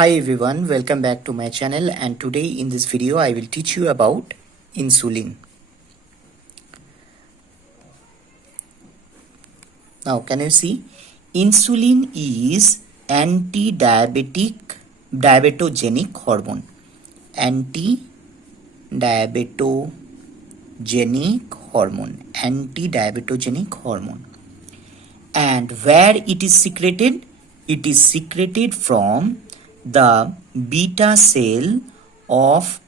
Hi everyone, welcome back to my channel, and today in this video I will teach you about insulin. Now can you see, insulin is diabetogenic hormone. Anti-diabetogenic hormone. And where it is secreted? It is secreted from the beta cell of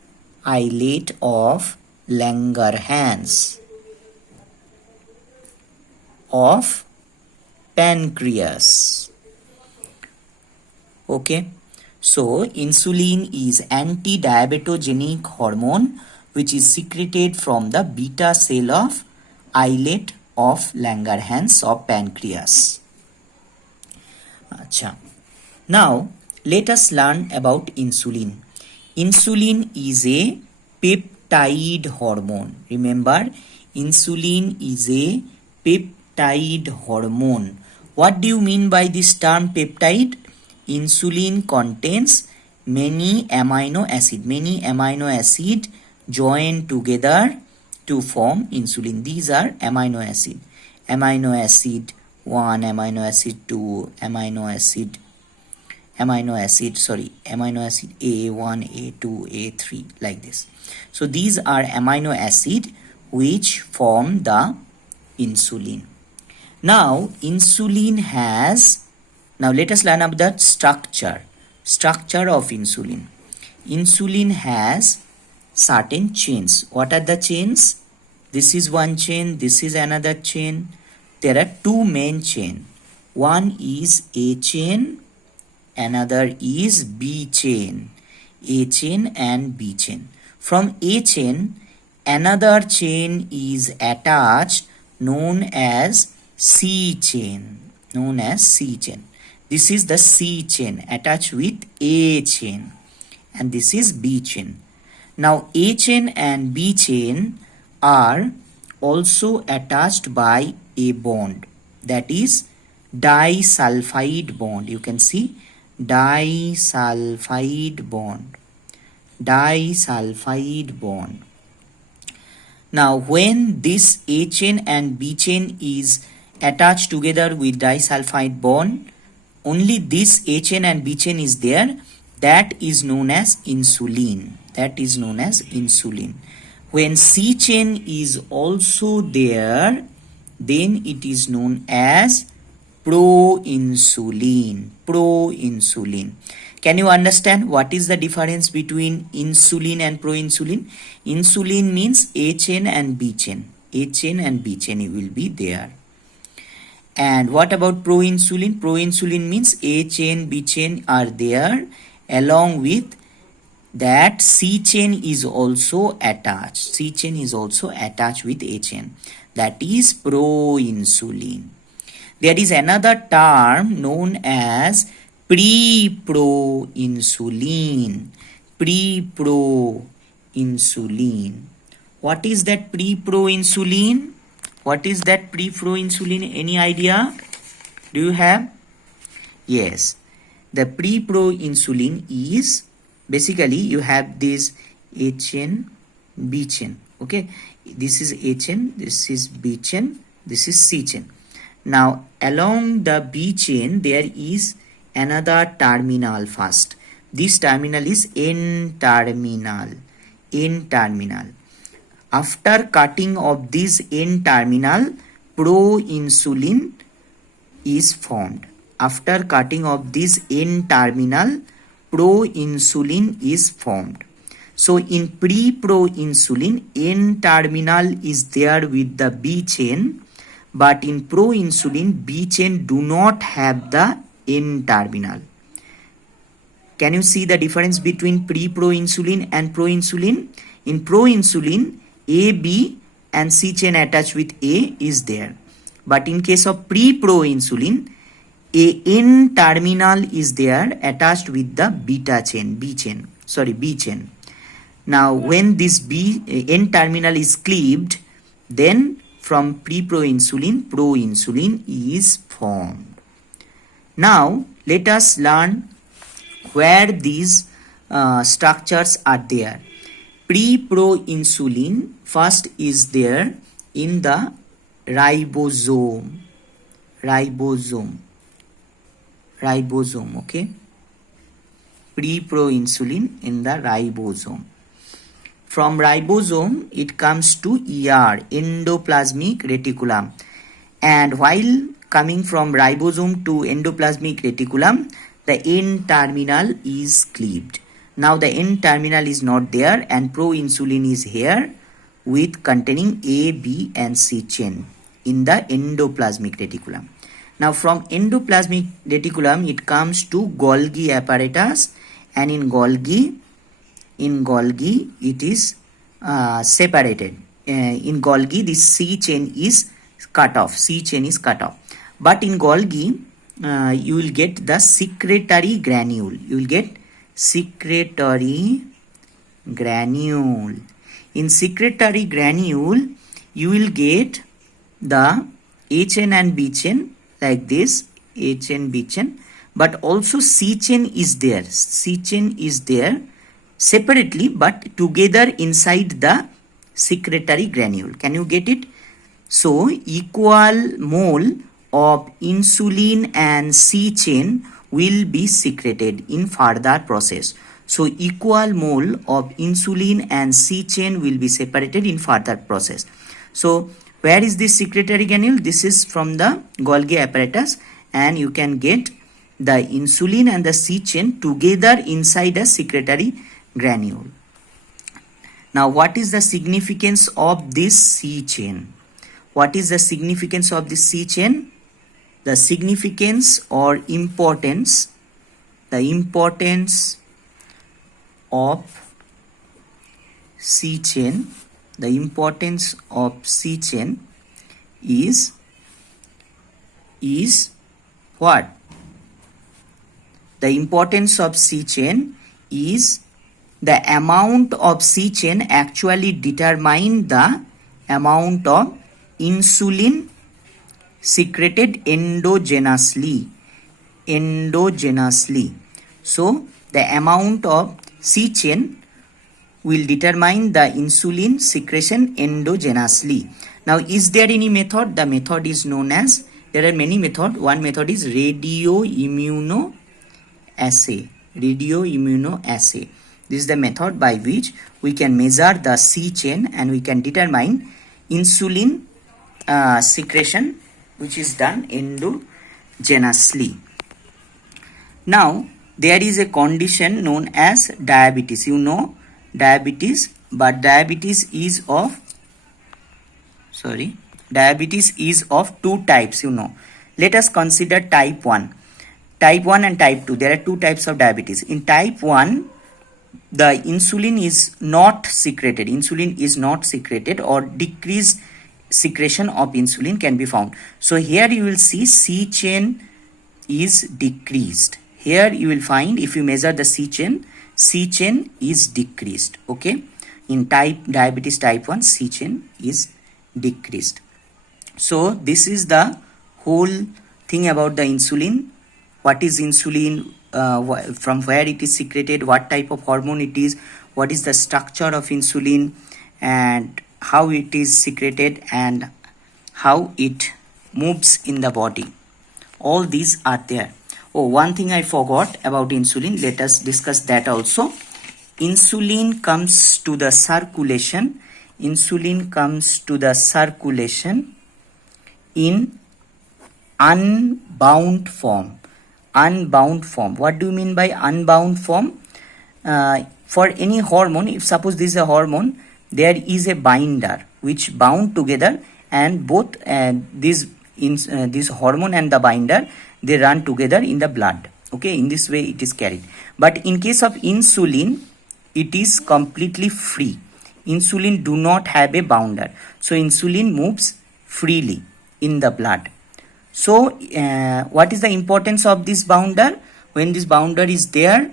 islet of Langerhans of pancreas. Okay, so insulin is anti-diabetogenic hormone which is secreted from the beta cell of islet of Langerhans of pancreas. Achha. Now let us learn about insulin. Insulin is a peptide hormone. Remember, insulin is a peptide hormone. What do you mean by this term peptide? Insulin contains many amino acid joined together to form insulin. These are amino acid. Amino acid 1, amino acid 2, amino acid A1, A2, A3, like this. So these are amino acid which form the insulin. Now let us learn about the structure of insulin. Insulin has certain chains. What are the chains? This is one chain, this is another chain. There are two main chains. One is A chain, another is B chain. A chain and B chain. From A chain, another chain is attached known as C chain. This is the C chain attached with A chain, and this is B chain. Now A chain and B chain are also attached by a bond, that is disulfide bond. You can see disulfide bond. Now when this A chain and B chain is attached together with disulfide bond, only this A chain and B chain is there. That is known as insulin. When C chain is also there, then it is known as proinsulin. Can you understand what is the difference between insulin and proinsulin? Insulin means A chain and B chain. Will be there. And what about proinsulin? Proinsulin means A chain, B chain are there. Along with that, C chain is also attached. With A chain. That is proinsulin. There is another term known as preproinsulin. What is that preproinsulin? Any idea? Do you have? Yes. The preproinsulin is basically you have this A chain, B chain. Okay. This is A chain, this is B chain, this is C chain. Now along the B chain there is another terminal first. This terminal is N terminal. After cutting of this N terminal, proinsulin is formed. After cutting of this N terminal, proinsulin is formed. So in preproinsulin, N terminal is there with the B chain, but in proinsulin, B chain do not have the N terminal. Can you see the difference between preproinsulin and proinsulin? In proinsulin, A, B and C chain attached with A is there. But in case of preproinsulin, a N terminal is there attached with the B chain. Now when this N terminal is cleaved, then from preproinsulin, proinsulin is formed. Now let us learn where these structures are there. Pre-proinsulin first is there in the ribosome. Okay. Pre-proinsulin in the ribosome. From ribosome, it comes to ER, endoplasmic reticulum. And while coming from ribosome to endoplasmic reticulum, the N-terminal is cleaved. Now the N-terminal is not there and proinsulin is here with containing A, B and C chain in the endoplasmic reticulum. Now from endoplasmic reticulum, it comes to Golgi apparatus, and in Golgi it is separated. In Golgi, this C chain is cut off. But in Golgi, you will get the secretory granule. In secretory granule, you will get the A chain and B chain like this, A chain, B chain, but also C chain is there. Separately but together inside the secretory granule. Can you get it? So equal mole of insulin and C chain will be secreted in further process. So equal mole of insulin and C chain will be separated in further process. So where is this secretory granule? This is from the Golgi apparatus, and you can get the insulin and the C chain together inside a secretory granule. Now what is the significance of this C chain? The significance or importance, the importance of C chain is what? The importance of C chain is the amount of C chain actually determine the amount of insulin secreted endogenously. So the amount of C chain will determine the insulin secretion endogenously. Now is there any method? The method is known as, there are many methods. One method is radioimmunoassay. This is the method by which we can measure the C chain and we can determine insulin secretion, which is done endogenously. Now there is a condition known as diabetes. You know diabetes, but diabetes is of two types. Let us consider type 1 and type 2. There are two types of diabetes. In type 1, the insulin is not secreted or decreased secretion of insulin can be found. So here you will see C chain is decreased. Here you will find, if you measure the C chain is decreased. Okay, in diabetes type 1, C chain is decreased. So this is the whole thing about the insulin. What is insulin? From where it is secreted, what type of hormone it is, what is the structure of insulin, and how it is secreted, and how it moves in the body. All these are there. Oh, one thing I forgot about insulin. Let us discuss that also. Insulin comes to the circulation in unbound form. What do you mean by unbound form? For any hormone, if suppose this is a hormone, there is a binder which bound together, and both this hormone and the binder, they run together in the blood. Okay, in this way it is carried. But in case of insulin, it is completely free. Insulin do not have a bounder, so insulin moves freely in the blood. So what is the importance of this bounder? When this bounder is there,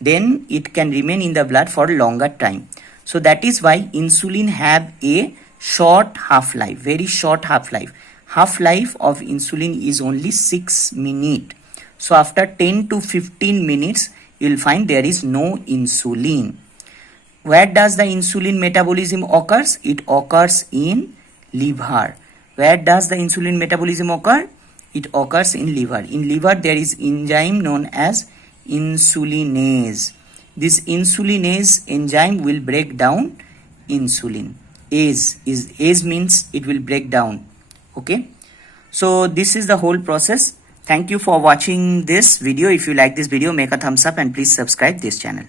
then it can remain in the blood for a longer time. So that is why insulin have a short half-life, very short half-life. Half-life of insulin is only 6 minutes. So after 10 to 15 minutes, you will find there is no insulin. Where does the insulin metabolism occurs? It occurs in liver. Where does the insulin metabolism occur? It occurs in liver. In liver there is enzyme known as insulinase. This insulinase enzyme will break down insulin. Ase means it will break down. Okay. So this is the whole process. Thank you for watching this video. If you like this video, make a thumbs up and please subscribe this channel.